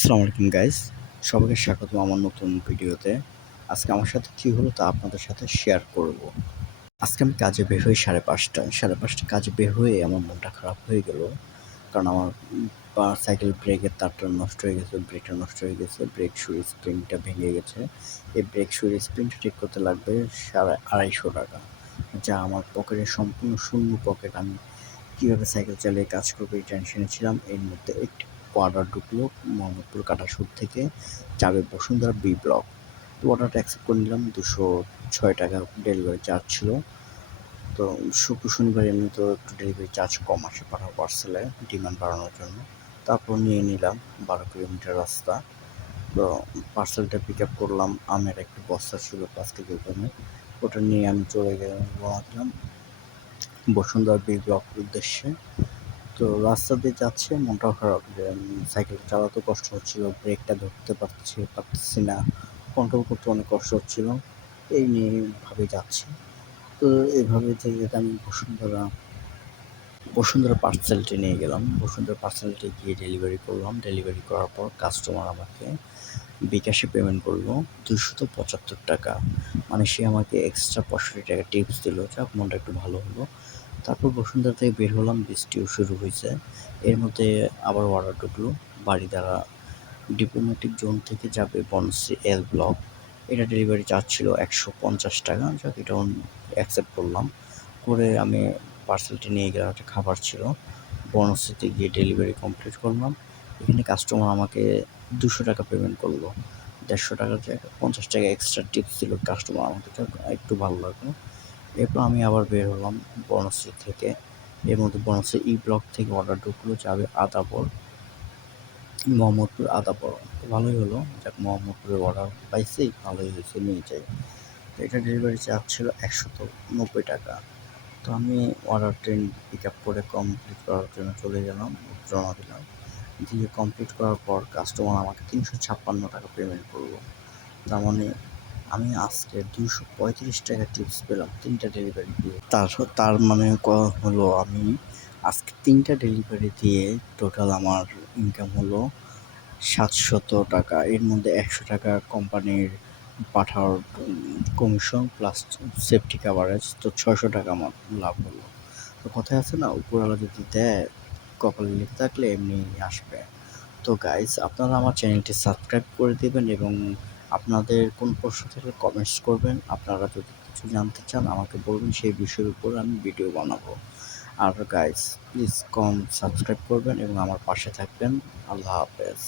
আসসালামু আলাইকুম গাইস, সবাইকে স্বাগতম আমার নতুন ভিডিওতে। আজকে আমার সাথে কী হলো তা আপনাদের সাথে শেয়ার করব। আজকে আমি কাজে বের হই 5:30টায়। 5:30টায় কাজে বের হয়ে আমার মনটা খারাপ হয়ে গেল। কারণ আমার সাইকেল ব্রেকের তারটা নষ্ট হয়ে গেছে, ব্রেকটা নষ্ট হয়ে গেছে, ব্রেক শুর স্প্রিংটা ভেঙে গেছে। এই ব্রেক শুর স্প্রিংটা ঠিক করতে লাগবে ৳250, যা আমার পকেটের সম্পূর্ণ শূন্য পকেট। আমি কীভাবে সাইকেল চালিয়ে কাজ করবো এই টেনশনে ছিলাম। এর মধ্যে একটি অর্ডার ঢুকলো মোহাম্মদপুর কাটাসুর থেকে, যাবে বসুন্ধরা বি ব্লক। তো অর্ডারটা অ্যাকসেপ্ট করে নিলাম। ৳206 ডেলিভারি চার্জ ছিল। তো শুক্র শনিবার এমনি তো একটু ডেলিভারি চার্জ কম আসে পাঠাও পার্সেলে, ডিমান্ড বাড়ানোর জন্য। তারপর নিয়ে নিলাম 12 কিলোমিটার রাস্তা। তো পার্সেলটা পিক আপ করলাম। আমের একটা বস্তা ছিল 5 কেজি ওজনের, ওটা নিয়ে আমি চলে গেলাম, রওনা দিলাম বসুন্ধরা বি ব্লকের উদ্দেশ্যে। তো রাস্তা দিয়ে যাচ্ছে, মনটাও খারাপ যে সাইকেলটা চালাতেও কষ্ট হচ্ছিল, ব্রেকটা ধরতে পারতেছি না, কন্ট্রোল করতে অনেক কষ্ট হচ্ছিল। এই নিয়ে ভাবে যাচ্ছি। তো এভাবে যেতে যেতে আমি বসুন্ধরা পার্সেলটি নিয়ে গেলাম। বসুন্ধরা পার্সেলটি গিয়ে ডেলিভারি করলাম। ডেলিভারি করার পর কাস্টমার আমাকে বিকাশে পেমেন্ট করলো ৳275। মানে সে আমাকে এক্সট্রা ৳65 টিপস দিল, যাক মনটা একটু ভালো হলো। তারপর বসুন্ধরা থেকে বের হলাম, বৃষ্টিও শুরু হয়েছে। এর মধ্যে আবার অর্ডার ঢুকলো বারিধারা ডিপ্লোম্যাটিক জোন থেকে যাবে বনশ্রী এল ব্লক। এটা ডেলিভারি চার্জ ছিল ৳150, যাক এটাও অ্যাকসেপ্ট করলাম। করে আমি পার্সেলটি নিয়ে গেলাম, একটা খাবার ছিল। বনশ্রীতে গিয়ে ডেলিভারি কমপ্লিট করলাম। এখানে কাস্টমার আমাকে ৳200 পেমেন্ট করলো। ৳150 জায়গায় ৳50 এক্সট্রা টিপস দিল কাস্টমার আমাকে, যাক একটু ভালো লাগলো। এরপর আমি আবার বের হলাম বনশ্রী থেকে। এর মধ্যে বনশ্রী ই ব্লক থেকে অর্ডার ঢুকলো, যাবে আদাবর, মোহাম্মদপুর আদাবর। তো ভালোই হলো, যাক মোহাম্মদপুরে অর্ডার পাইছি, ভালোই হয়েছে, নিয়ে যাই। তো এটা ডেলিভারি চার্জ ছিল ৳190। তো আমি অর্ডারটি পিক আপ করে কমপ্লিট করার জন্য চলে গেলাম, রওনা দিলাম। দিয়ে কমপ্লিট করার পর কাস্টমার আমাকে ৳356 পেমেন্ট করলো। তার মানে আমি আজকে ৳235 টিপস পেলাম 3টা ডেলিভারি দিয়ে। তার মানে হলো আমি আজকে 3টা ডেলিভারি দিয়ে টোটাল আমার ইনকাম হলো ৳700। এর মধ্যে ৳100 কোম্পানির পাঠাওয়ার কমিশন প্লাস সেফটি কাভারেজ, তো ৳600 আমার লাভ হলো। তো কথায় আছে না, উপরওয়ালা যদি দেয়, কপালে লিখে থাকলে এমনি আসবে। তো গাইস, আপনারা আমার চ্যানেলটি সাবস্ক্রাইব করে দেবেন এবং আপনাদের কোন প্রশ্ন থাকলে কমেন্টস করবেন। আপনারা যদি কিছু জানতে চান আমাকে বলবেন, সেই বিষয়ের উপর আমি ভিডিও বানাবো। আর গাইস, প্লিজ সাবস্ক্রাইব করবেন এবং আমার পাশে থাকবেন। আল্লাহ হাফেজ।